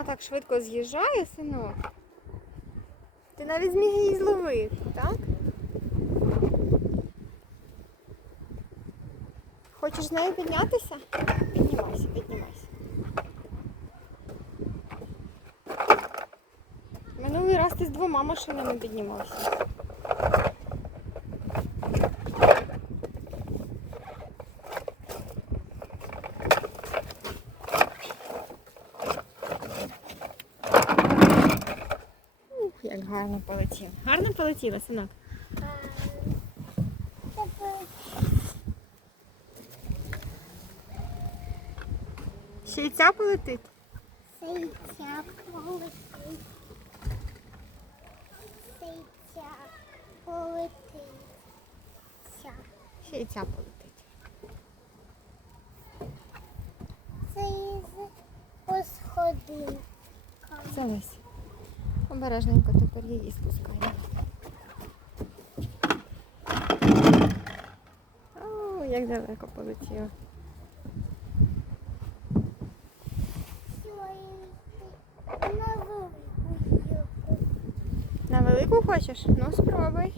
Вона так швидко з'їжджає, синок. Ти навіть зміг її зловити, так? Хочеш з нею піднятися? Піднімайся, піднімайся. Минулий раз ти з двома машинами піднімався. Гарно полетів. Гарно полетіла, синок? Ще й ця полетить. Сейця полетить. Сейця полетить. Ця. Ще й ця полетить. Це із посходинка. Залезь. Обережненько тепер її спускаємо. О, як далеко полетіло. На велику хочеш? Ну спробуй.